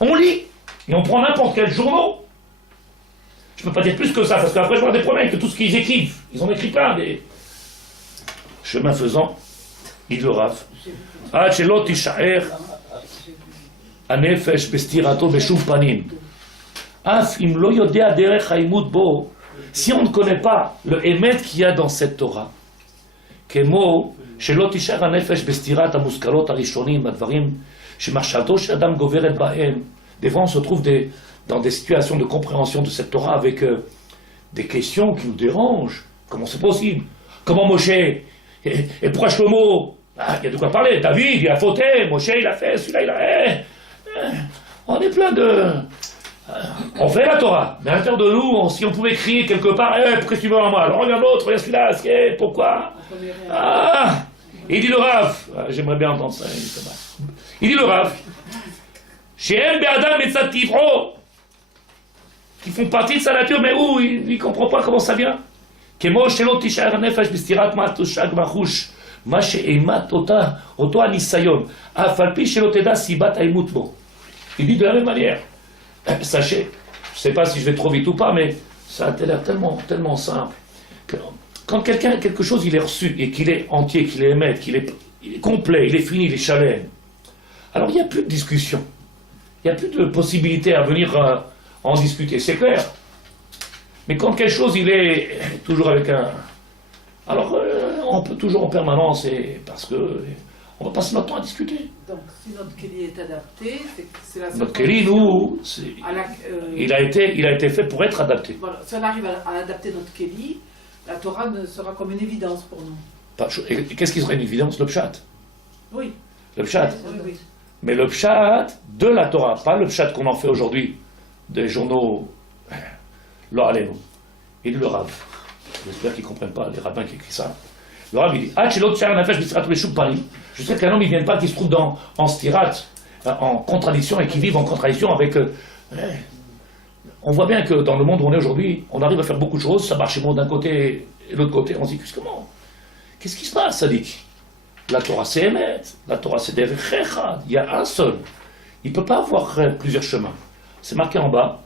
On lit, et on prend n'importe quel journal. Je ne peux pas dire plus que ça, parce qu'après je vais avoir des problèmes avec tout ce qu'ils écrivent. Ils en écrivent plein, des... Chemin faisant, dit le Rav. עד שלא תישאר הנפש בסתירתו בשום פנים. אף אם לא יודע דרך העימות בו, si on ne connaît pas le émet qu'il y a dans cette Torah, כמו שלא תישאר הנפש בסתירת המושכלות הראשונים, בדברים שמחשבתו של אדם גוברת בהם. Des fois on se trouve dans des situations de compréhension de cette Torah avec des questions qui nous dérangent. Comment c'est possible? Comment Moshe et pourquoi Shlomo? Il y a de quoi parler. David, il a fauté, Moshe, il a fait, celui-là, il a... on est plein de... on fait la Torah, mais à l'intérieur de nous, si on pouvait crier quelque part, pourquoi tu veux à moi? Alors regarde l'autre, regarde celui-là, pourquoi? Il dit le Rav, j'aimerais bien entendre ça, il dit le Rav, She'en be'adam etzat tivro, qui font partie de sa nature, mais où il ne comprend pas comment ça vient. Kemo shelo tishar nefesh b'stirat ma'atushag ma'chush. מה שאימת אותו הניסיון, אף על פי שלא תדע סיבת האימות בו. Il dit de la même manière. Sachez, je ne sais pas si je vais trop vite ou pas, mais ça a l'air tellement simple. Que quand quelque chose il est reçu et qu'il est entier, qu'il est émet, qu'il est complet, il est fini, il est chaleur, alors il n'y a plus de discussion. Il n'y a plus de possibilité à venir en discuter, c'est clair. Mais quand quelque chose il est toujours avec un... Alors, on peut toujours en permanence, et parce que on va passer notre temps à discuter. Donc, si notre Kéli est adapté, c'est la seule... Notre Kéli, nous, il a été fait pour être adapté. Voilà, si on arrive à adapter notre Kéli, la Torah sera comme une évidence pour nous. Qu'est-ce qui serait une évidence? Le pshat. Oui. Le pshat. Oui. Mais le pshat de la Torah, pas le pshat qu'on en fait aujourd'hui, des journaux, lo alenu. Il le Rav. J'espère qu'ils ne comprennent pas, les rabbins qui écrivent ça. Le Rav il dit, je sais qu'un homme il ne vient pas, qui se trouve en stirat, en contradiction, et qui vit en contradiction avec... on voit bien que dans le monde où on est aujourd'hui, on arrive à faire beaucoup de choses, ça marche d'un côté et de l'autre côté, on se dit, comment? Qu'est-ce qui se passe, Sadik? La Torah c'est Emet, la Torah c'est Derech Echad, il y a un seul. Il ne peut pas avoir plusieurs chemins. C'est marqué en bas.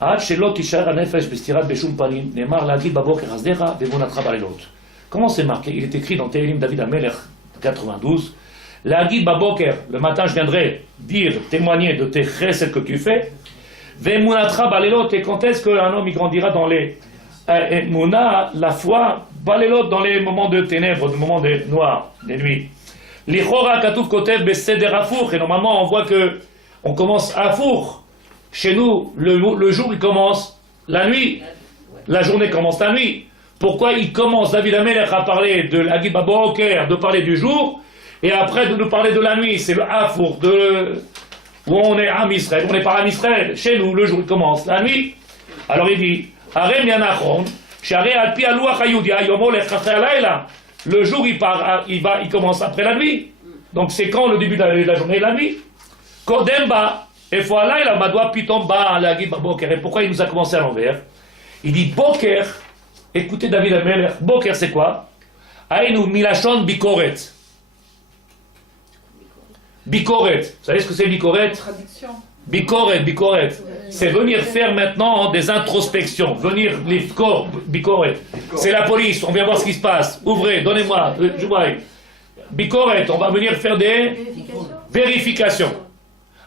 עד שלא תישאר הנפש בסתירת בשום פנים, נאמר להגיד בבוקר חסדיך ואמונתך בלילות. Comment c'est marqué? Il est écrit dans Tehilim David Amelech 92. להגיד בבוקר, le matin je viendrai dire, témoigner de tes chesed que tu fais, ואמונתך בלילות, et quand est-ce qu'un homme il grandira dans les אמונה, la foi, בלילות, dans les moments de ténèbres, des moments de noirs, des nuits. לכאורה כתוב כותב בסדר הפוך, et normalement on voit que on commence הפוך. Chez nous, le jour il commence la nuit, la journée commence la nuit. Pourquoi il commence, David Amelech, à parler de l'Agid Baboker, de parler du jour, et après de nous parler de la nuit? C'est le Hafour, où on est Am Israël, on n'est pas Am Israël. Chez nous, le jour il commence la nuit. Alors il dit, Arem Yanachon, Share Alpi Alouach Ayudia, Yomolech Achre Alayla. Le jour il commence après la nuit. Donc c'est quand le début de la journée et la nuit? Kodemba. Et voilà, il a madoua piton ba la guide Boker. Et pourquoi il nous a commencé à l'envers? Il dit Boker. Écoutez David Amelech. Boker c'est quoi? Aïnou milachon bikoret. Bikoret. Vous savez ce que c'est bikoret? Traduction. Bikoret. C'est venir faire maintenant des introspections. Venir les corps. Bikoret. C'est la police. On vient voir ce qui se passe. Ouvrez, donnez-moi. Je vois. Bikoret. On va venir faire des vérifications.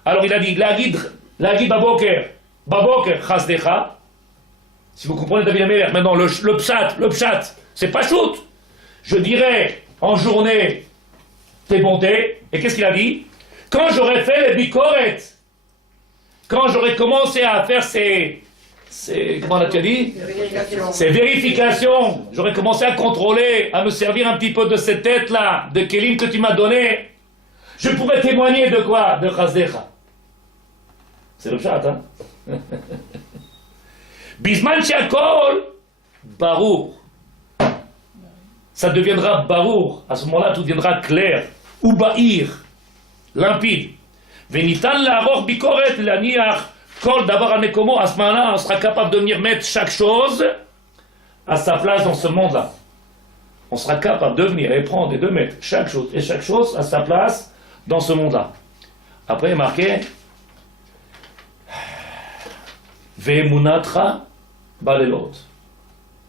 Alors il a dit, la guide baboker, chasdecha. Si vous comprenez David Amelech, maintenant le pshat, c'est pas shoot. Je dirais, en journée, tes bontés. Et qu'est-ce qu'il a dit? Quand j'aurais fait les bikoret, quand j'aurais commencé à faire comment l'as-tu dit? Ces vérifications, j'aurais commencé à contrôler, à me servir un petit peu de cette tête-là, de Kélim que tu m'as donné, je pourrais témoigner de quoi? De chasdecha. C'est le chat, hein? Bisman Shakol, Barour. Ça deviendra Barour. À ce moment-là, tout deviendra clair. Ou Bahir, limpide. Venitan la bikoret l'aniach kol d'avoir un écomo. À ce moment-là, on sera capable de venir mettre chaque chose à sa place dans ce monde-là. On sera capable de venir et prendre et de mettre chaque chose à sa place dans ce monde-là. Après, il est marqué Ve'emunatra balelot.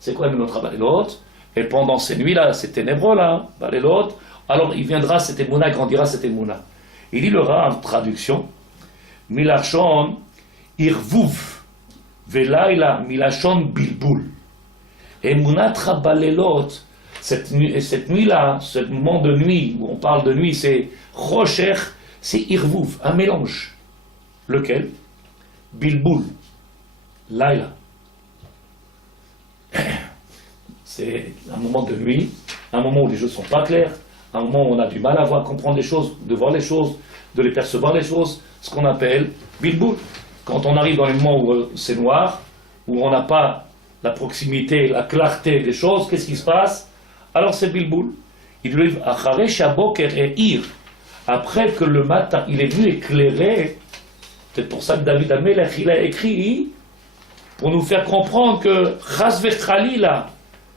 C'est quoi Emunatra balelot? Et pendant ces nuits-là, ces ténébreux-là, balelot, alors il viendra cette émouna, grandira cette émouna. Il dit le Rav en traduction Milachon irvuv ve'laila milachon bilbul. Emunatra balelot, cette nuit-là, ce moment de nuit où on parle de nuit, c'est rocher, c'est irvuv, un mélange. Lequel? Bilbul, laila. C'est un moment de nuit, un moment où les choses ne sont pas claires, un moment où on a du mal à voir, comprendre les choses, de voir les choses, de les percevoir les choses, ce qu'on appelle bilboul. Quand on arrive dans les moments où c'est noir, où on n'a pas la proximité, la clarté des choses, qu'est-ce qui se passe? Alors c'est bilboul. Il lui dit Achare shaboker et ir. Après que le matin, il est venu éclairer, c'est pour ça que David Amelech, il a écrit pour nous faire comprendre que Chas v'chalila,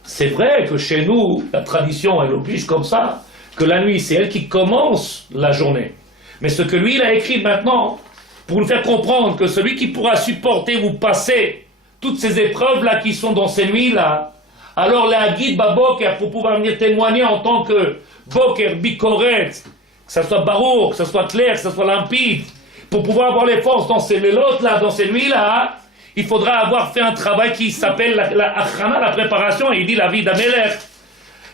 c'est vrai que chez nous, la tradition, elle oblige comme ça, que la nuit, c'est elle qui commence la journée. Mais ce que lui, il a écrit maintenant, pour nous faire comprendre que celui qui pourra supporter ou passer toutes ces épreuves-là qui sont dans ces nuits-là, alors la guide Baboker, pour pouvoir venir témoigner en tant que Boker, Bikoret, que ça soit barouk, que ça soit clair, que ça soit limpide, pour pouvoir avoir les forces dans ces mélotes-là, dans ces nuits-là, il faudra avoir fait un travail qui s'appelle la achana, la préparation, et il dit la vie d'Amelech.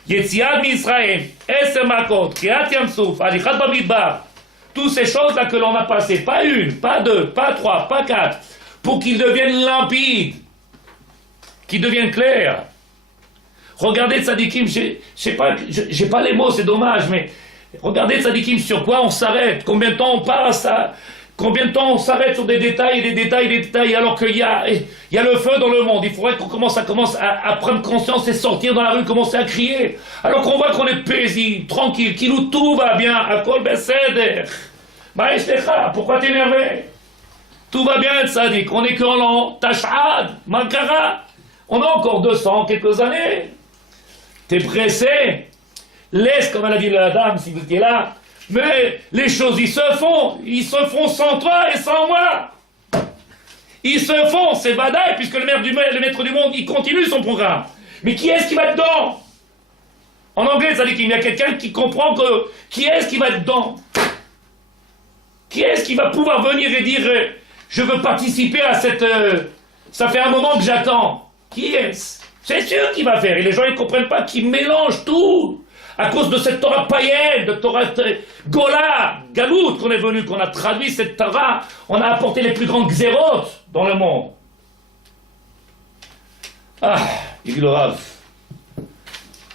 Yetziat Misraël, Eser Makot, Kriyat Yamsouf, Alichat Bamidbar, toutes ces choses-là que l'on a passées, pas une, pas deux, pas trois, pas quatre, pour qu'ils deviennent limpides, qu'ils deviennent clairs. Regardez Tzadikim, j'ai pas les mots, c'est dommage, mais regardez Tzadikim, sur quoi on s'arrête, combien de temps on passe combien de temps on s'arrête sur des détails, des détails, des détails, alors qu'il y a le feu dans le monde. Il faudrait qu'on commence à prendre conscience et sortir dans la rue, commencer à crier. Alors qu'on voit qu'on est paisible, tranquille, qu'il nous tout va bien. Akol beseder. Maïshtecha, pourquoi t'énerver? Tout va bien, Tzadik. On est qu'en l'an Tash'ad, Makara. On a encore 200, quelques années. T'es pressé? Laisse, comme elle a dit la dame, si vous étiez là. Mais les choses, ils se font sans toi et sans moi. Ils se font, c'est Badaï, puisque le maître du monde, il continue son programme. Mais qui est-ce qui va dedans? En anglais, ça dit qu'il y a quelqu'un qui comprend que qui est-ce qui va dedans? Qui est-ce qui va pouvoir venir et dire je veux participer à cette... ça fait un moment que j'attends. Qui est-ce? C'est sûr qu'il va faire. Et les gens, ils ne comprennent pas qu'ils mélangent tout. À cause de cette Torah païenne, de Torah Gola, Galout, qu'on est venu, qu'on a traduit cette Torah, on a apporté les plus grandes xérotes dans le monde. Ah, il dit le Rav.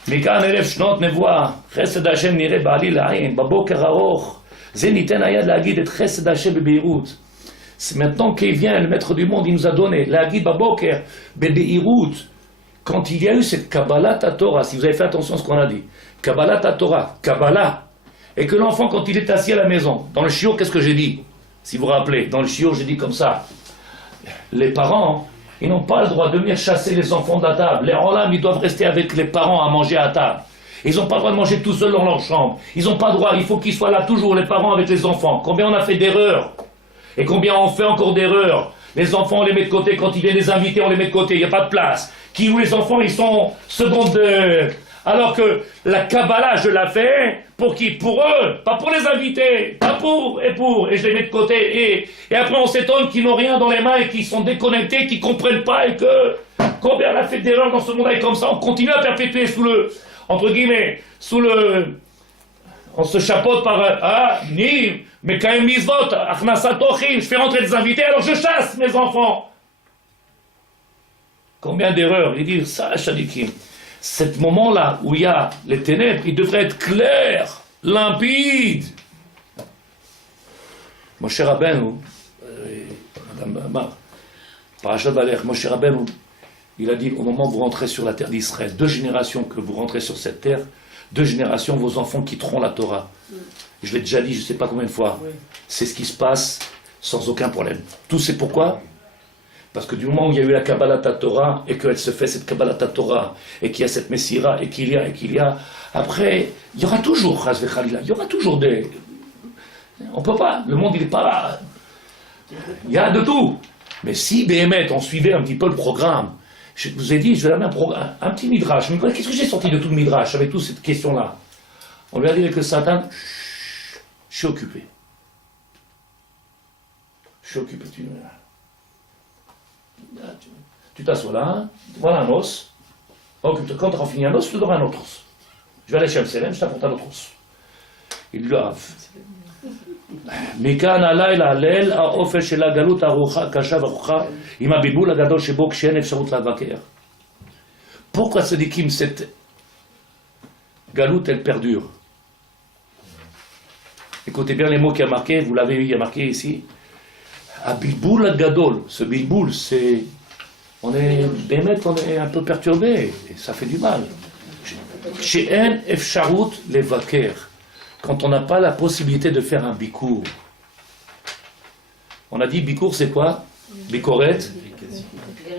Mikan elef shnot nevoa, chesed Hashem nire ba'ali la'ayin, baboker aroch, ze niten hayad la'agid et chesed Hashem bebeirut. C'est maintenant qu'il vient, le maître du monde, il nous a donné, la'agid baboker, bebeirut. Quand il y a eu cette Kabbalah Torah, si vous avez fait attention à ce qu'on a dit, Kabbalah Torah, Kabbalah, et que l'enfant, quand il est assis à la maison, dans le shiur, qu'est-ce que j'ai dit? Si vous vous rappelez, dans le shiur, j'ai dit comme ça, les parents, ils n'ont pas le droit de venir chasser les enfants de la table. Les Olam, ils doivent rester avec les parents à manger à table. Ils n'ont pas le droit de manger tout seuls dans leur chambre. Ils n'ont pas le droit, il faut qu'ils soient là toujours, les parents avec les enfants. Combien on a fait d'erreurs? Et combien on fait encore d'erreurs? Les enfants, on les met de côté, quand ils viennent les inviter, on les met de côté, il n'y a pas de place. Qui où les enfants, ils sont secondaires. Alors que la Kabbalah, je la fais pour qui? Pour eux, pas pour les invités, pas pour, et je les mets de côté. Et après, on s'étonne qu'ils n'ont rien dans les mains et qu'ils sont déconnectés, qu'ils ne comprennent pas et que combien on a fait d'erreurs dans ce monde comme ça, on continue à perpétuer sous le, entre guillemets, on se chapeaute par, mais quand même misvot, achnasatochim, je fais rentrer des invités, alors je chasse mes enfants. Combien d'erreurs? Il dit ça, Shadikim. Cet moment-là où il y a les ténèbres, il devrait être clair, limpide. Moshe Rabbeinu, Madame Amar, Parashat Valech, Moshe Rabbeinu, il a dit au moment où vous rentrez sur la terre d'Israël, 2 générations que vous rentrez sur cette terre, 2 générations, vos enfants quitteront la Torah. Je l'ai déjà dit, je ne sais pas combien de fois. C'est ce qui se passe sans aucun problème. Tout c'est pourquoi? Parce que du moment où il y a eu la Kabbalah Torah, et qu'elle se fait cette Kabbalah Torah, et qu'il y a cette Messira, et qu'il y a, après, il y aura toujours, Chas v'Chalila, il y aura toujours des On ne peut pas, le monde il n'est pas là. Il y a de tout. Mais si Béhémet, on suivait un petit peu le programme, je vous ai dit, je vais amener un petit midrash. Mais qu'est-ce que j'ai sorti de tout le midrash avec toute cette question-là? On lui a dit que Satan, je suis occupé. Je suis occupé. Tu t'assois là, voilà un os. Occupe-toi. Quand tu auras fini un os, je te donnerai un autre os. Je vais aller chez Amsterdam, je t'apporte un autre os. Il lui a... מכאן עליי להלל האופן של הגלות הארוכה, הקשה והארוכה, עם הבלבול הגדול שבו כשאין אפשרות להתווכח. Pourquoi צדיקים cette galoute elle perdure? Écoutez bien les mots qu'il y a marqué, vous l'avez vu, il y a marqué ici. הבלבול הגדול, ce bilboul, c'est... On est un peu perturbé, et ça fait du mal. שאין אפשרות לבקר. Quand on n'a pas la possibilité de faire un bikour. On a dit bikour c'est quoi? Bikoret.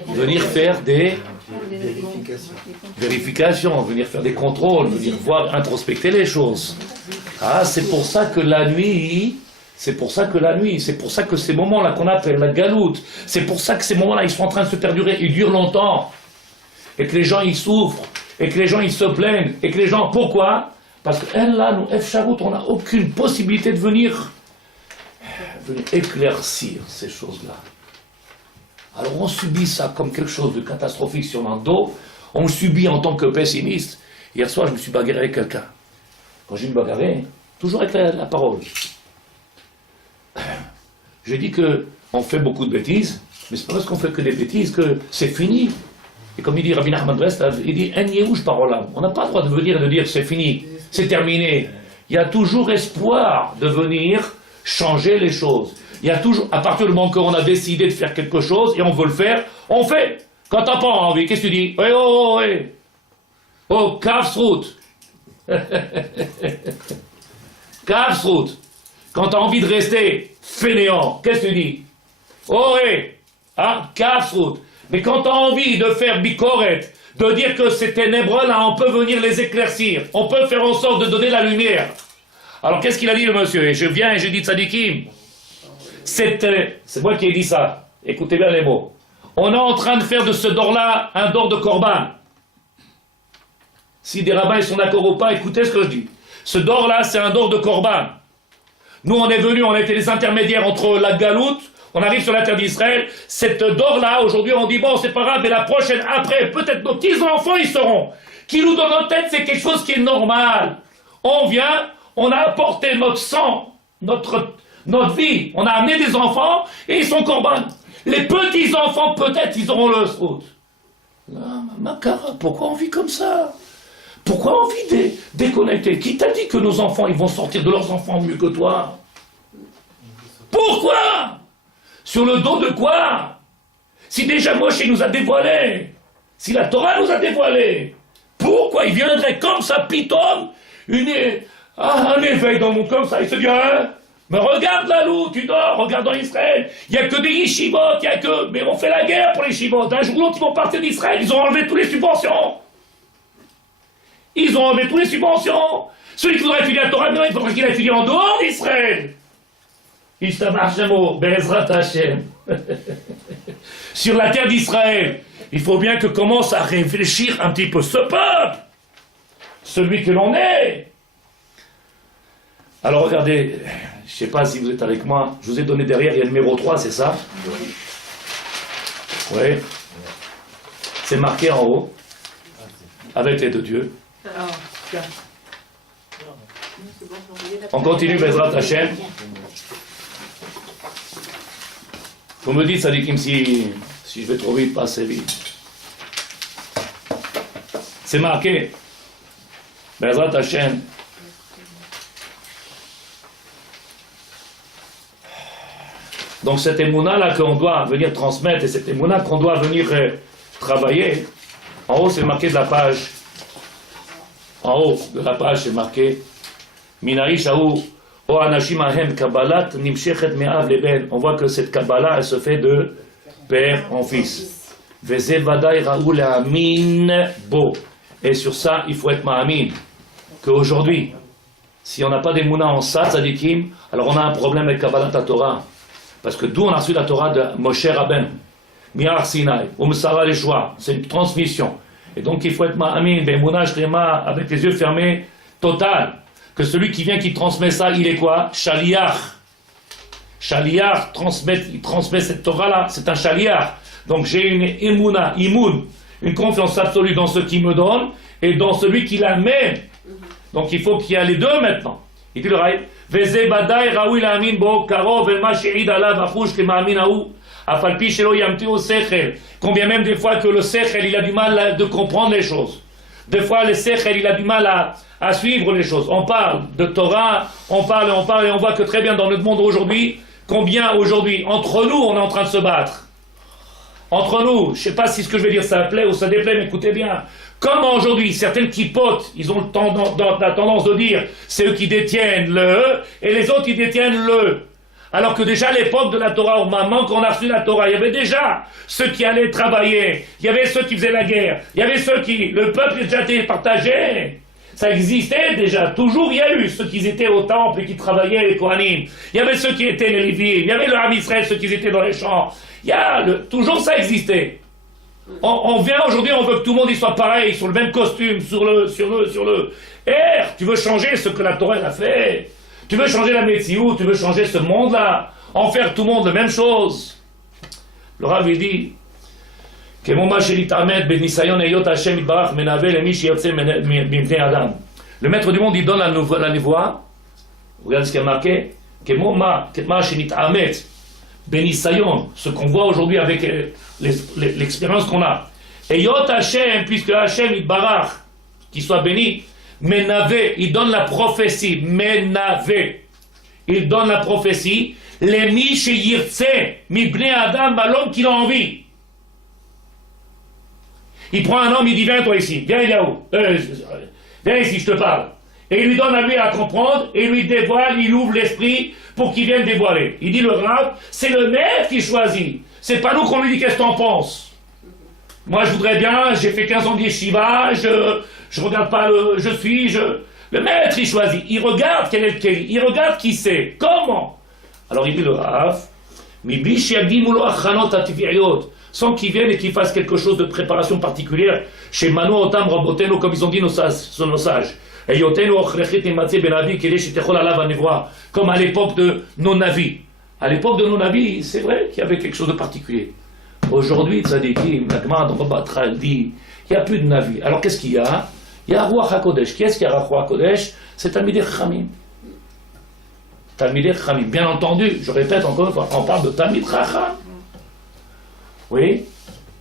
Venir faire des vérifications, venir faire des contrôles, venir voir, introspecter les choses. Ah, c'est pour ça que la nuit, c'est pour ça que ces moments-là qu'on appelle la galoute, c'est pour ça que ces moments-là ils sont en train de se perdurer, ils durent longtemps. Et que les gens ils souffrent, et que les gens ils se plaignent, et que les gens, pourquoi? Parce que là, nous, F-Sharout, on n'a aucune possibilité de venir éclaircir ces choses-là. Alors on subit ça comme quelque chose de catastrophique sur notre dos, on le subit en tant que pessimiste. Hier soir, je me suis bagarré avec quelqu'un. Quand j'ai me bagarré, toujours avec la parole. J'ai dit qu'on fait beaucoup de bêtises, mais c'est pas parce qu'on fait que des bêtises que c'est fini. Et comme il dit Rabbi Nachman Breslov, il dit En Yehush parolam. On n'a pas le droit de venir et de dire c'est fini, c'est terminé. Il y a toujours espoir de venir changer les choses. Il y a toujours, à partir du moment qu'on a décidé de faire quelque chose et on veut le faire, on fait. Quand t'as pas envie, qu'est-ce que tu dis? Oh, Kafsrout. Kafsrout. Quand t'as envie de rester fainéant, qu'est-ce que tu dis? Kafsrout. Mais quand tu as envie de faire bikoret, de dire que ces ténèbres-là, on peut venir les éclaircir, on peut faire en sorte de donner la lumière. Alors qu'est-ce qu'il a dit le monsieur? Et je viens et je dis tzadikim, c'est moi qui ai dit ça, écoutez bien les mots. On est en train de faire de ce dor-là un dor de korban. Si des rabbins sont d'accord ou pas, écoutez ce que je dis. Ce dor-là, c'est un dor de korban. Nous, on est venus, on était les intermédiaires entre la galoute. On arrive sur la terre d'Israël, cette dor-là, aujourd'hui on dit bon c'est pas grave, mais la prochaine, après, peut-être nos petits-enfants ils seront. Qui nous dans nos têtes, c'est quelque chose qui est normal. On vient, on a apporté notre sang, notre vie, on a amené des enfants et ils sont corban. Les petits-enfants, peut-être, ils auront le route. Makara, pourquoi on vit comme ça? Pourquoi on vit déconnecté? Qui t'a dit que nos enfants, ils vont sortir de leurs enfants mieux que toi? Pourquoi? Sur le dos de quoi? Si déjà Moshe nous a dévoilé, si la Torah nous a dévoilé, pourquoi il viendrait comme ça, pitom, un éveil dans le monde comme ça, il se dit, mais regarde là, Lou, tu dors, regarde en Israël, il n'y a que des yeshivot, mais on fait la guerre pour les yeshivot, d'un jour ou l'autre ils vont partir d'Israël, ils ont enlevé toutes les subventions. Ils ont enlevé toutes les subventions. Celui qui voudrait étudier la Torah, il faudrait qu'il étudie en dehors d'Israël. Sur la terre d'Israël, il faut bien que commence à réfléchir un petit peu ce peuple, celui que l'on est. Alors regardez, je ne sais pas si vous êtes avec moi, je vous ai donné derrière, il y a le numéro 3, c'est ça? Oui. C'est marqué en haut, avec l'aide de Dieu. On continue, Bezrat Hashem. Vous me dites, Sadikim, si je vais trop vite, pas assez vite. C'est marqué. Bezrat Hashem. Donc cette émouna-là qu'on doit venir transmettre, et cette émouna qu'on doit venir travailler, en haut c'est marqué de la page. En haut de la page c'est marqué Minaï Shaou. On voit que cette Kabbalah, elle se fait de père en fils. Et sur ça, il faut être ma'amin. Qu'aujourd'hui, si on n'a pas d'Emouna en ça, tzadikim, alors on a un problème avec Kabbalat Torah. Parce que d'où on a reçu la Torah de Moshe Rabbeinu, Mi'ar Sinai, Umsara Leshua, c'est une transmission. Et donc il faut être ma'amin, be'emouna shlema, avec les yeux fermés, total. Que celui qui vient, qui transmet ça, il est quoi? Shaliach. Shaliach, il transmet cette Torah-là, c'est un Shaliach. Donc j'ai une Emouna, Imoun, une confiance absolue dans ce qui me donne et dans celui qui l'amène. Donc il faut qu'il y ait les deux maintenant. Il dit le Raïb, Veze badai raoui la'amin bo karov el ma she'id alav achouch ke ma'amin haou, afalpi shelo yamti o sechel. Combien même des fois que le sechel, il a du mal de comprendre les choses. Des fois le sechel, il a du mal à suivre les choses. On parle de Torah, on parle et on voit que très bien dans notre monde aujourd'hui, combien aujourd'hui, entre nous, on est en train de se battre. Entre nous, je ne sais pas si ce que je vais dire ça plaît ou ça déplaît, mais écoutez bien. Comment aujourd'hui, certaines kipotes, ils ont la tendance de dire c'est eux qui détiennent le et les autres ils détiennent le. Alors que déjà à l'époque de la Torah, au moment qu'on a reçu la Torah, il y avait déjà ceux qui allaient travailler, il y avait ceux qui faisaient la guerre, il y avait ceux qui, le peuple déjà été partagé. Ça existait déjà, toujours il y a eu ceux qui étaient au temple et qui travaillaient, les Kohanim. Il y avait ceux qui étaient les Lévites, il y avait le Ham Israël, ceux qui étaient dans les champs. Toujours ça existait. On vient aujourd'hui, on veut que tout le monde y soit pareil, sur le même costume, sur le air. Tu veux changer ce que la Torah a fait. Tu veux changer la Metziou, tu veux changer ce monde-là. En faire tout le monde la même chose. Le Rav il dit le maître du monde il donne la névoie. Regardez ce qu'il y a marqué. Ce qu'on voit aujourd'hui avec l'expérience qu'on a. Et Yot Hashem, puisque Hashem il barach, qu'il soit béni, Menavé, il donne la prophétie. Menavé, il donne la prophétie. Les mi chez Yirtse, mi bnei Adam, à l'homme qui a envie. Il prend un homme, il dit viens toi ici, viens Yaou, viens ici, je te parle. Et il lui donne à lui à comprendre, et il lui dévoile, il ouvre l'esprit pour qu'il vienne dévoiler. Il dit le Rav, c'est le maître qui choisit. C'est pas nous qu'on lui dit qu'est-ce que t'en penses. Moi je voudrais bien, j'ai fait 15 ans de yeshiva, je regarde pas le maître il choisit, il regarde quel est le kéli, il regarde qui c'est, comment. Alors il dit le Rav, sans qu'il vienne et qu'il fasse quelque chose de préparation particulière, chez Manu Otam Raboteno, comme ils ont dit nos sages. Comme à l'époque de nos navis. À l'époque de nos navis, c'est vrai qu'il y avait quelque chose de particulier. Aujourd'hui, tzadikim, la Gemara dans Batra, elle dit, il n'y a plus de navis. Alors qu'est-ce qu'il y a? Il y a Ruach HaKodesh. Qui est-ce qu'il y a Ruach HaKodesh? C'est Talmidei Chachamim. Talmidei Chachamim. Bien entendu, je répète encore une fois, on parle de Talmid Chacham. Oui,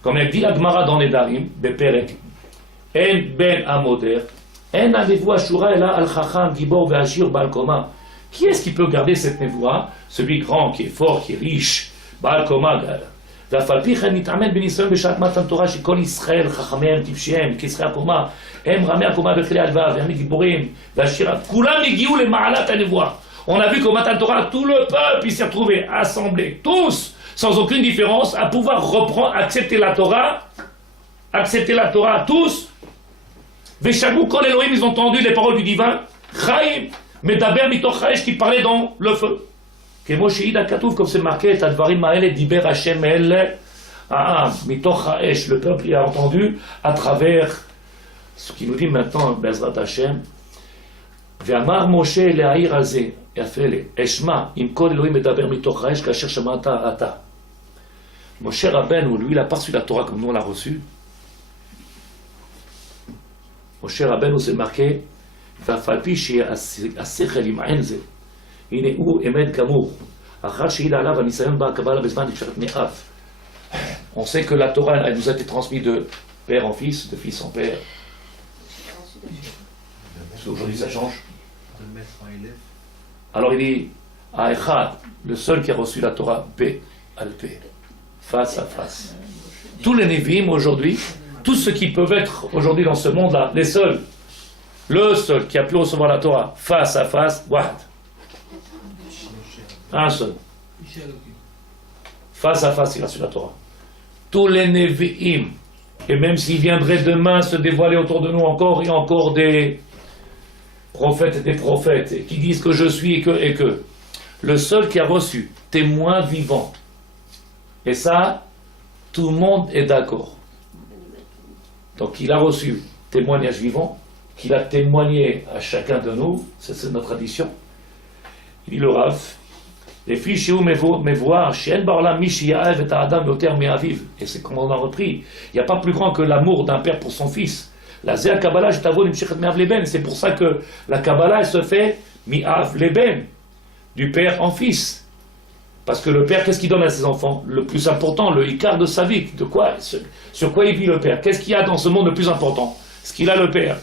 comme elle dit la Gemara dans les Darim, Beperek, En Ben Amoder, En Anevoa Shura Ela Al Chacham Gibor Ve'ashir Baal Koma. Qui est-ce qui peut garder cette névoie? Celui grand, qui est fort, qui est riche, Baal Koma. ואף פי כן נתעמד בניסיון בשעת מתן תורה שכל ישראל, חכמיהם, טיפשיהם, כסחי הקומה, הם רמי הקומה וכלי הלוואה, והם הגיבורים, והשירה, כולם הגיעו למעלת הנבואה. On a vu qu'au Matan Torah, tout le peuple s'est retrouvé, assemblé, tous, sans aucune différence, à pouvoir reprendre, accepter la Torah, tous. Veshagu kol Elohim, ils ont entendu les paroles du divin, Chaim, Medaber mitoch Haesh, qui parlait dans le feu. כמו שהעיד הכתוב, comme c'est marqué, את הדברים האלה דיבר השם אל העם, מתוך האש, le peuple y a entendu, à travers ce qu'il nous dit maintenant, בעזרת השם, ואמר משה לעיר הזה, יפה לי, אשמע, אם כל אלוהים מדבר מתוך האש, כאשר שמעת אתה. Moshe Rabbeinu, lui, il a pas reçu la Torah comme nous on l'a reçu. Moshe Rabbeinu, c'est marqué, ואף על פי שהשכל ימען זה, הנה הוא אמת גמור. אחר שהעיד עליו הניסיון בה הקבלה בזמן נקשרת מאף. On sait que la Torah elle nous a été transmise de père en fils, de fils en père. Aujourd'hui ça change. De maître en élève. Alors il dit à Echad, le seul qui a reçu la Torah, B, Alpe, face à face. Tous les Névim aujourd'hui, tous ceux qui peuvent être aujourd'hui dans ce monde-là, les seuls, le seul qui a pu recevoir la Torah face à face, Wahd. Un seul. Face à face, il a reçu la Torah. Tous les Nevi'im, et même s'ils viendraient demain se dévoiler autour de nous encore et encore des prophètes des prophètes, et qui disent que je suis et que, le seul qui a reçu témoin vivant, et ça, tout le monde est d'accord. Donc il a reçu témoignage vivant, qu'il a témoigné à chacun de nous, c'est notre tradition. Il dit le Rav, les filles chez vous me voir, chez El Barla, Mishiaev et Adam Yoter Meaviv. Et c'est comme on a repris. Il n'y a pas plus grand que l'amour d'un père pour son fils. La Zéa Kabbalah, Jetavo, Nimshechet Meav Leben. C'est pour ça que la Kabbalah, elle se fait Miav Leben, du père en fils. Parce que le père, qu'est-ce qu'il donne à ses enfants? Le plus important, le Icar de sa vie. De quoi, sur quoi il vit le père? Qu'est-ce qu'il y a dans ce monde le plus important? Ce qu'il a le père.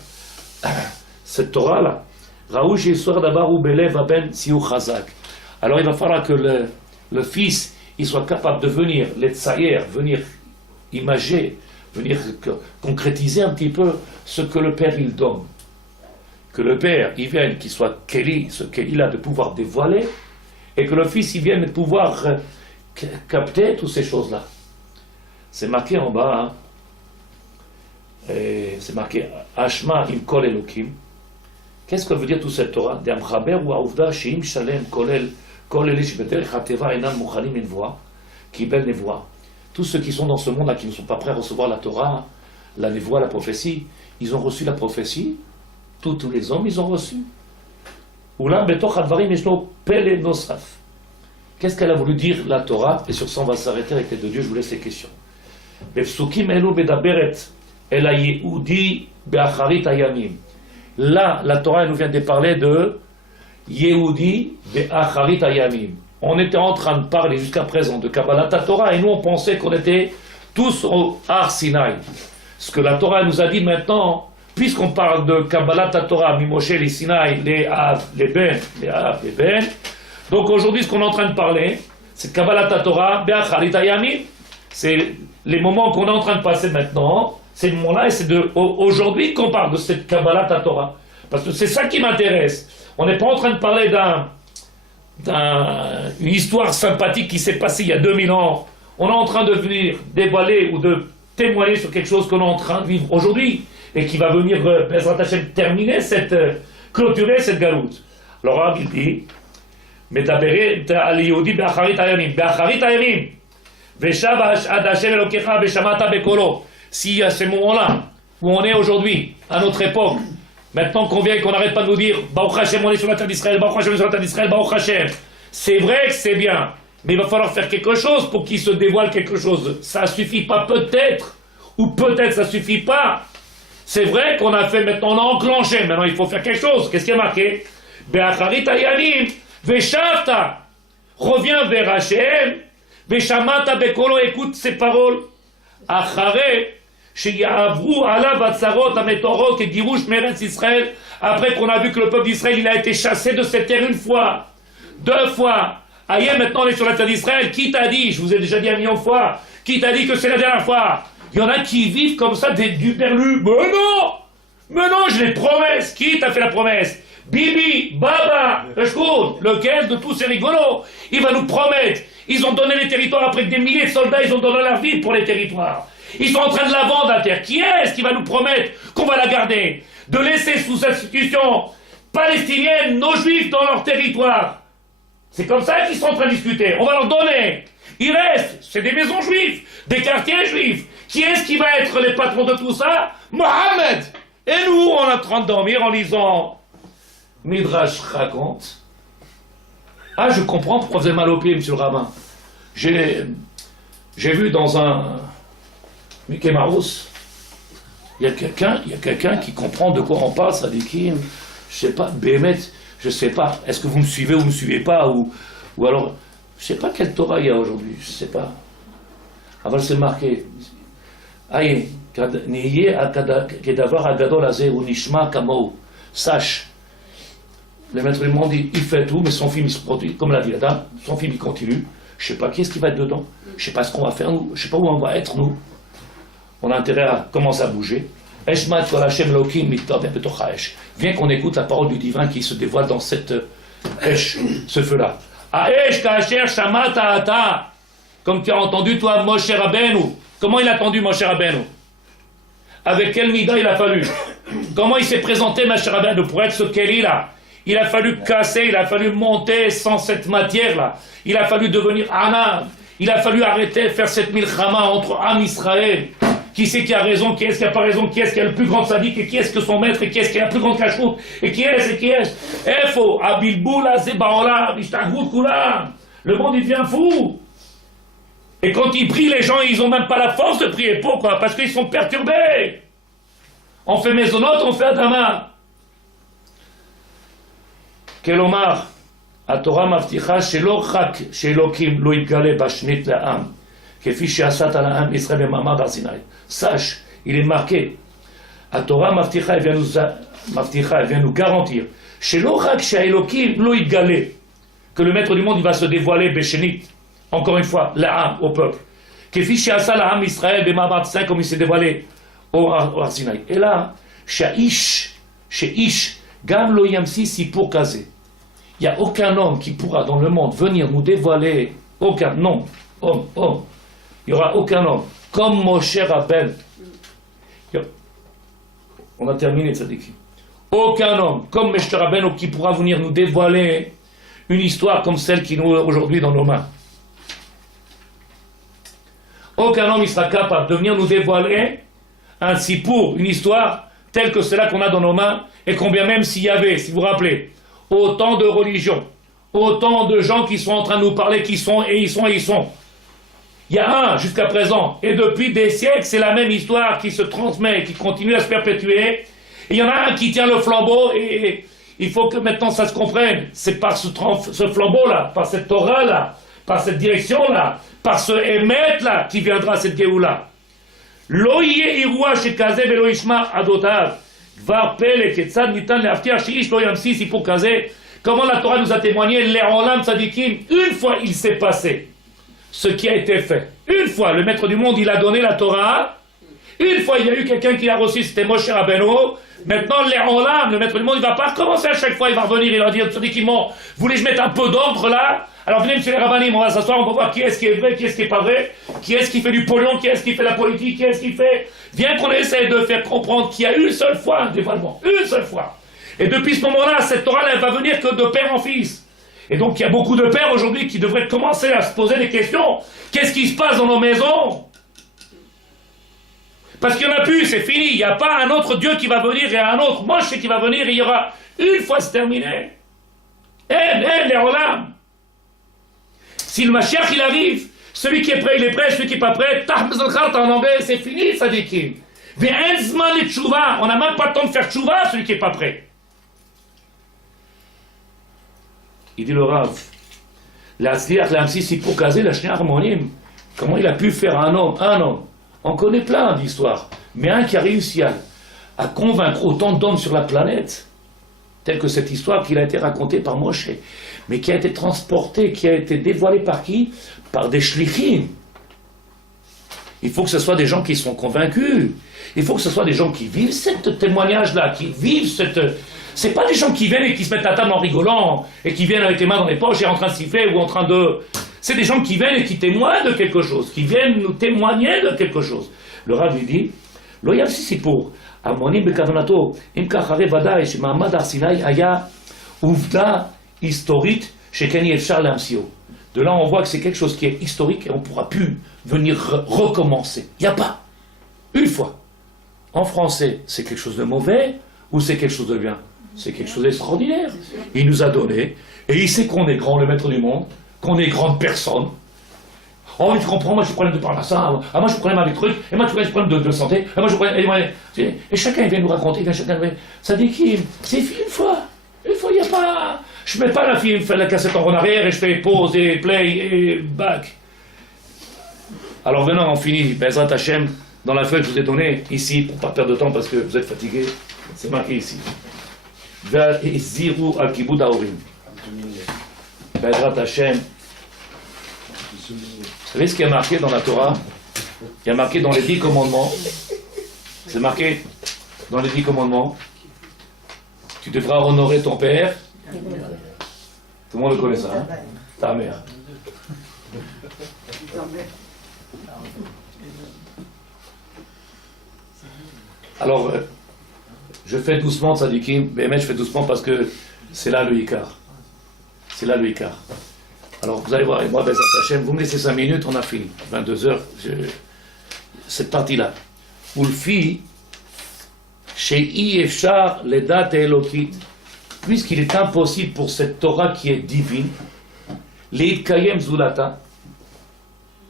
Cette Torah-là. Raouch Yisor Dabaru Belev Aben Siou Chazak. Alors il va falloir que le fils il soit capable de venir, les tsaïr, venir imager, venir concrétiser un petit peu ce que le père il donne. Que le père il vienne, qu'il soit Kéli, ce qu'il a de pouvoir dévoiler, et que le fils il vienne de pouvoir capter toutes ces choses-là. C'est marqué en bas, hein, c'est marqué Ashma im kol Elokim. Qu'est-ce que veut dire toute cette Torah? D'Amchaber ou Aouvda Sheim Shalem Kolel. Tous ceux qui sont dans ce monde-là, qui ne sont pas prêts à recevoir la Torah, la névoie, la prophétie, ils ont reçu la prophétie. Tous les hommes, ils ont reçu. Qu'est-ce qu'elle a voulu dire, la Torah? Et sur ça, on va s'arrêter avec l'aide de Dieu, je vous laisse les questions. Là, la Torah elle nous vient de parler de Yehudi Be'acharit Hayamim. On était en train de parler jusqu'à présent de Kabbalat Torah et nous on pensait qu'on était tous au Har Sinai. Ce que la Torah nous a dit maintenant, puisqu'on parle de Kabbalat Torah, Mimoshe, les Sinai, les Av, les Ben, donc aujourd'hui ce qu'on est en train de parler, c'est Kabbalat Torah, Be'acharit Hayamim. C'est les moments qu'on est en train de passer maintenant, c'est le moment-là et c'est aujourd'hui qu'on parle de cette Kabbalat Torah. Parce que c'est ça qui m'intéresse. On n'est pas en train de parler d'une histoire sympathique qui s'est passée il y a 2000 ans. On est en train de venir dévoiler ou de témoigner sur quelque chose qu'on est en train de vivre aujourd'hui et qui va venir, Bezrat Hashem, terminer clôturer cette galoute. Alors, il dit, Medaberet al Yehudi be'acharit hayamim, be'acharit hayamim, ve'shav ad Hashem Elokecha be'shamata be'kolo. Si à ces moments-là, où on est aujourd'hui, à notre époque, maintenant qu'on vient et qu'on n'arrête pas de nous dire Baruch Hashem, on est sur la terre d'Israël, Baruch Hashem, on est sur la terre d'Israël, Baruch Hashem. C'est vrai que c'est bien, mais il va falloir faire quelque chose pour qu'il se dévoile quelque chose. Ça suffit pas peut-être, ou peut-être ça suffit pas. C'est vrai qu'on a fait maintenant, on a enclenché, maintenant il faut faire quelque chose. Qu'est-ce qui est marqué? Be'acharit hayanim, ve'shavta. Reviens vers Hashem, ve'shamata be'kolo, écoute ses paroles. Acharé. Après qu'on a vu que le peuple d'Israël il a été chassé de cette terre une fois, deux fois. Aïe, maintenant on est sur la terre d'Israël. Qui t'a dit, je vous ai déjà dit 1 million de fois, qui t'a dit que c'est la dernière fois? Il y en a qui vivent comme ça du perlu. Mais non, j'ai des promesses. Qui t'a fait la promesse? Bibi, Baba, lequel de tous ces rigolos? Il va nous promettre. Ils ont donné les territoires après que des milliers de soldats, ils ont donné leur vie pour les territoires. Ils sont en train de la vendre la terre. Qui est-ce qui va nous promettre qu'on va la garder? De laisser sous institution palestinienne nos juifs dans leur territoire. C'est comme ça qu'ils sont en train de discuter. On va leur donner. Il reste, c'est des maisons juives, des quartiers juifs. Qui est-ce qui va être les patrons de tout ça? Mohamed. Et nous, on est en train de dormir en lisant Midrash raconte. Ah, je comprends pourquoi vous avez mal au pied, monsieur le rabbin. J'ai vu dans un Mickey Mouse, il y a quelqu'un qui comprend de quoi on parle, ça dit qui, je sais pas, Bémet, je sais pas, est-ce que vous me suivez ou vous me suivez pas, ou alors, je sais pas quelle Torah il y a aujourd'hui, je sais pas. Avant c'est marqué, aïe, niye kedavar agadol azeh ou nishma kamou, sache. Le maître du monde, il fait tout, mais son film il se produit, comme la vie Adam, son film il continue. Je sais pas qui est-ce qui va être dedans, je sais pas ce qu'on va faire nous, je sais pas où on va être nous. On a intérêt à commencer à bouger. Viens qu'on écoute la parole du divin qui se dévoile dans cette ce feu-là. Comme tu as entendu toi Moshe Rabbeinu. Comment il a entendu Moshe Rabbeinu? avec quel mida il a fallu. Comment il s'est présenté, ma chère Rabbeinu, pour être ce Kéli là. Il a fallu casser, il a fallu monter sans cette matière là. Il a fallu devenir Anam. Il a fallu arrêter de faire cette milchama entre Am Israël. Qui c'est qui a raison, qui est-ce qui n'a pas raison, qui est-ce qui a le plus grand sadique, et qui est-ce que son maître, et qui est-ce qui a la plus grande cacheroute, et qui est-ce. Efo, Abilboula, Zebaola, Mishtagout, Koulam. Le monde il devient fou. Et quand ils prient, les gens, ils n'ont même pas la force de prier. Pourquoi? Parce qu'ils sont perturbés. On fait Maisonot, on fait Adama. Kelomar, התורה מבטיחה שלא רק שאלוקים לא יתגלה בשנית לעם, כפי שעשת על העם ישראל במעמד הר סיני. Sache, il est marqué, התורה מבטיחה, elle vient nous garantir, שלא רק שהאלוקים לא יתגלה, que le maître du monde il va se dévoiler בשנית, encore une fois, לעם, au peuple, כפי שעשה לעם ישראל במעמד הר סיני, comme il s'est dévoilé au הר סיני. אלא שאיש גם לא ימציא סיפור כזה. Il n'y a aucun homme qui pourra dans le monde venir nous dévoiler, aucun, non, homme, il n'y aura aucun homme, comme Moshe Rabbeinu. On a terminé, Tzadiki. Aucun homme, comme Moshe Rabbeinu, qui pourra venir nous dévoiler une histoire comme celle qui nous est aujourd'hui dans nos mains. Aucun homme il sera capable de venir nous dévoiler un sipour, une histoire telle que celle-là qu'on a dans nos mains, et combien même s'il y avait, si vous vous rappelez, autant de religions, autant de gens qui sont en train de nous parler, qui sont et ils sont et ils sont. Il y a un jusqu'à présent, et depuis des siècles, c'est la même histoire qui se transmet, qui continue à se perpétuer. Et il y en a un qui tient le flambeau, et il faut que maintenant ça se comprenne. C'est par ce flambeau-là, par cette Torah-là, par cette direction-là, par ce Emet-là, qui viendra cette Géoula. Lo yeh irua shekazeh velo yishma adotav. Comment la Torah nous a témoigné, une fois il s'est passé ce qui a été fait. Une fois, le maître du monde, il a donné la Torah. Une fois, il y a eu quelqu'un qui l'a reçu, c'était Moshe Rabbeinu. Maintenant, le maître du monde, il ne va pas recommencer à chaque fois, il va revenir, il va dire, vous voulez que je mette un peu d'ordre là? Alors venez, monsieur les rabbinim, on va s'asseoir, on va voir qui est-ce qui est vrai, qui est-ce qui n'est pas vrai, qui est-ce qui fait du pognon, qui est-ce qui fait la politique, qui est-ce qui fait... Viens qu'on essaie de faire comprendre qu'il y a une seule fois un dévoilement, une seule fois. Et depuis ce moment-là, cette Torah, elle va venir que de père en fils. Et donc il y a beaucoup de pères aujourd'hui qui devraient commencer à se poser des questions. Qu'est-ce qui se passe dans nos maisons? Parce qu'il n'y en a plus, c'est fini. Il n'y a pas un autre Dieu qui va venir et un autre Moshe qui va venir et il y aura une fois c'est terminé. Les Olam. Si le Mashiach il arrive, celui qui est prêt il est prêt, celui qui n'est pas prêt, en anglais c'est fini, Sadikim. On n'a même pas le temps de faire tchouva, celui qui n'est pas prêt. Il dit le Rav, comment il a pu faire un homme. On connaît plein d'histoires, mais un qui a réussi à convaincre autant d'hommes sur la planète, telle que cette histoire qui a été racontée par Moshe, mais qui a été transportée, qui a été dévoilée par qui? Par des shlichim. Il faut que ce soit des gens qui sont convaincus. Il faut que ce soit des gens qui vivent ce témoignage-là, qui vivent cette... C'est pas des gens qui viennent et qui se mettent la table en rigolant, et qui viennent avec les mains dans les poches et en train de siffler ou en train de... C'est des gens qui viennent et qui témoignent de quelque chose, qui viennent nous témoigner de quelque chose. Le Rav lui dit, Lo yav sisipour, המונים בכוונתו, אם כך הרי ודאי שמעמד הר סיני היה עובדה historique שכן אי אפשר להמשיאו. De là on voit que c'est quelque chose qui est historique et on ne pourra plus venir recommencer. Il n'y a pas. Une fois. En français, c'est quelque chose de mauvais ou c'est quelque chose de bien? C'est quelque chose d'extraordinaire. Il nous a donné, et il sait qu'on est grand, le maître du monde, qu'on est grande personne. Oh, mais tu comprends, moi j'ai problème de parnassa, moi j'ai problème avec truc, et moi j'ai problème de santé, et moi j'ai problème... Et chacun vient nous raconter, ça dit qui? C'est une fois, il n'y a pas... Je ne mets pas la fille, la cassette en arrière, et je fais pause, et play, et back. Alors maintenant, on finit, Bezrat Hashem, dans la feuille que je vous ai donnée, ici, pour ne pas perdre de temps, parce que vous êtes fatigués, c'est marqué ici. Ziru al kibud haorim. Bezrat Hashem. Vous savez ce qui est marqué dans la Torah? Il y a marqué dans les 10 commandements. C'est marqué dans les 10 commandements. Tu devras honorer ton père. Tout le monde le connaît ça, hein? Ta mère. Alors, je fais doucement, Tzadikim, mais je fais doucement parce que c'est là le Icar. C'est là le Icar. Alors, vous allez voir, et moi, Bezat Hashem, vous me laissez 5 minutes, on a fini. 22 heures, cette partie-là. Ulfi, chez Efshar, les dates et Elokit, puisqu'il est impossible pour cette Torah qui est divine, l'Idkayem Zulata,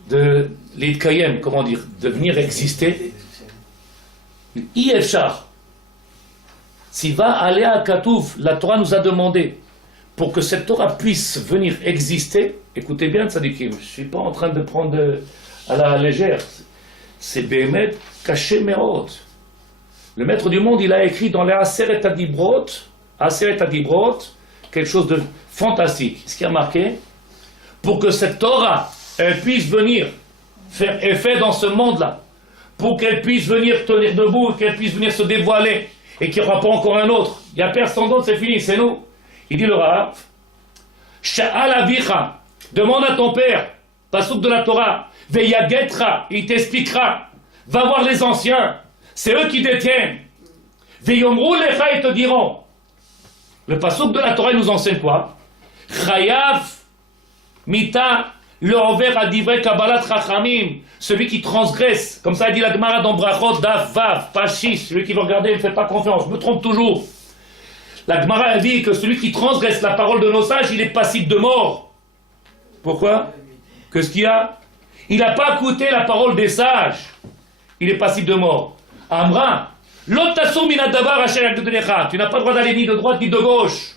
de l'Idkayem, comment dire, de venir exister, Efshar, s'il va aller à Katouf, la Torah nous a demandé, pour que cette Torah puisse venir exister, écoutez bien, Tzadikim, je ne suis pas en train de prendre à la légère, c'est Béhémet caché Meot. Le maître du monde, il a écrit dans les Aseret Adibrot, quelque chose de fantastique. Ce qui a marqué, pour que cette Torah, elle puisse venir faire effet dans ce monde-là, pour qu'elle puisse venir tenir debout, qu'elle puisse venir se dévoiler, et qu'il n'y aura pas encore un autre. Il n'y a personne d'autre, c'est fini, c'est nous. Il dit le Rav, Sha'al Avicha, demande à ton père, Pasuk de la Torah, Veyagetra, il t'expliquera, va voir les anciens, c'est eux qui détiennent. Veyomru lecha, ils te diront. Le Pasuk de la Torah nous enseigne quoi? Chayav mita le over adivre kabbalat chachamim, celui qui transgresse, comme ça a dit la Gemara dans Brachot, Daf Vav, page 6, celui qui veut regarder, ne me fait pas confiance, je me trompe toujours. La Gemara a dit que celui qui transgresse la parole de nos sages, il est passible de mort. Pourquoi? Qu'est-ce qu'il y a? Il n'a pas écouté la parole des sages. Il est passible de mort. Amra, l'otassou minadavar asher yagdenecha. Tu n'as pas le droit d'aller ni de droite ni de gauche.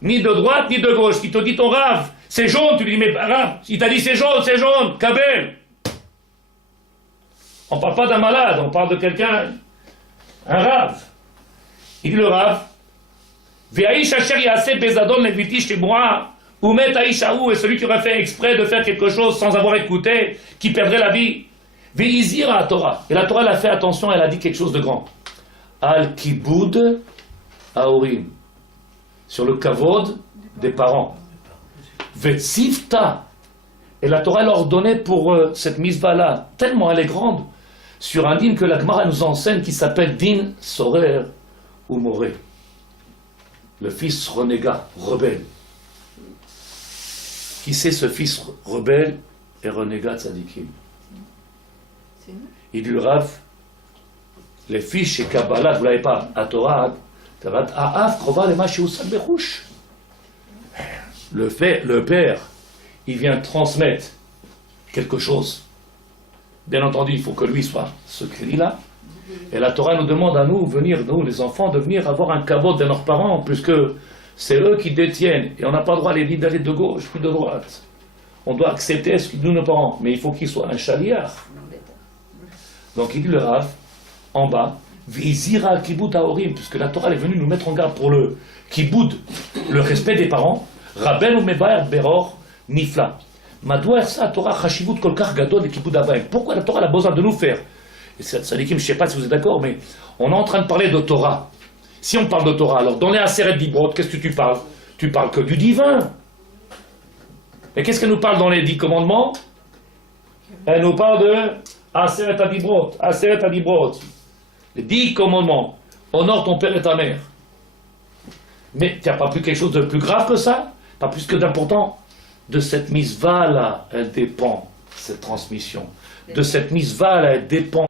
Ni de droite ni de gauche. Qui te dit ton Rav, c'est jaune. Tu lui dis, mais Rav, il t'a dit c'est jaune, Kabel. On ne parle pas d'un malade, on parle de quelqu'un, un Rav. Il dit le Rav, Ve'aïch asher yaseh bezadon leviti sheboa. Ou met Aïchaou, et celui qui aurait fait exprès de faire quelque chose sans avoir écouté, qui perdrait la vie. Ve'izira à Torah. Et la Torah, elle a fait attention, elle a dit quelque chose de grand. Al kiboud aorim. Sur le kavod des parents. Ve'tzivta. Et la Torah, elle a ordonné pour cette misva-là, tellement elle est grande, sur un din que la Gemara nous enseigne qui s'appelle din sorer ou moré. Le fils renégat, rebelle. Qui c'est ce fils rebelle et renégat tzadikim? Il dit le Rav, les fils chez Kabbalah, vous ne l'avez pas, à Torah, le père, il vient transmettre quelque chose. Bien entendu, il faut que lui soit ce crédit-là. Et la Torah nous demande à nous, nous les enfants, de venir avoir un kavod de leurs parents, puisque c'est eux qui détiennent, et on n'a pas le droit d'aller de gauche puis de droite. On doit accepter ce que nous nos parents, mais il faut qu'il soit un chaliar. Donc il dit le Rav, en bas, Vizira kiboud aorim, puisque la Torah est venue nous mettre en garde pour le kiboud, le respect des parents, Rabben ou Mebaer Beror Nifla. Madouer sa Torah chashivut kolkar gadol de kiboud abaim. Pourquoi la Torah a besoin de nous faire? Et ça, je ne sais pas si vous êtes d'accord, mais on est en train de parler de Torah. Si on parle de Torah, alors dans les Aseret Dibrot, qu'est-ce que tu parles? Tu parles que du divin. Et qu'est-ce qu'elle nous parle dans les 10 commandements? Elle nous parle de Aseret Dibrot, Aseret Dibrot. Les 10 commandements. Honore ton père et ta mère. Mais tu n'as pas plus quelque chose de plus grave que ça? Pas plus que d'important? De cette misva-là, elle dépend, cette transmission. De cette misva-là, elle dépend.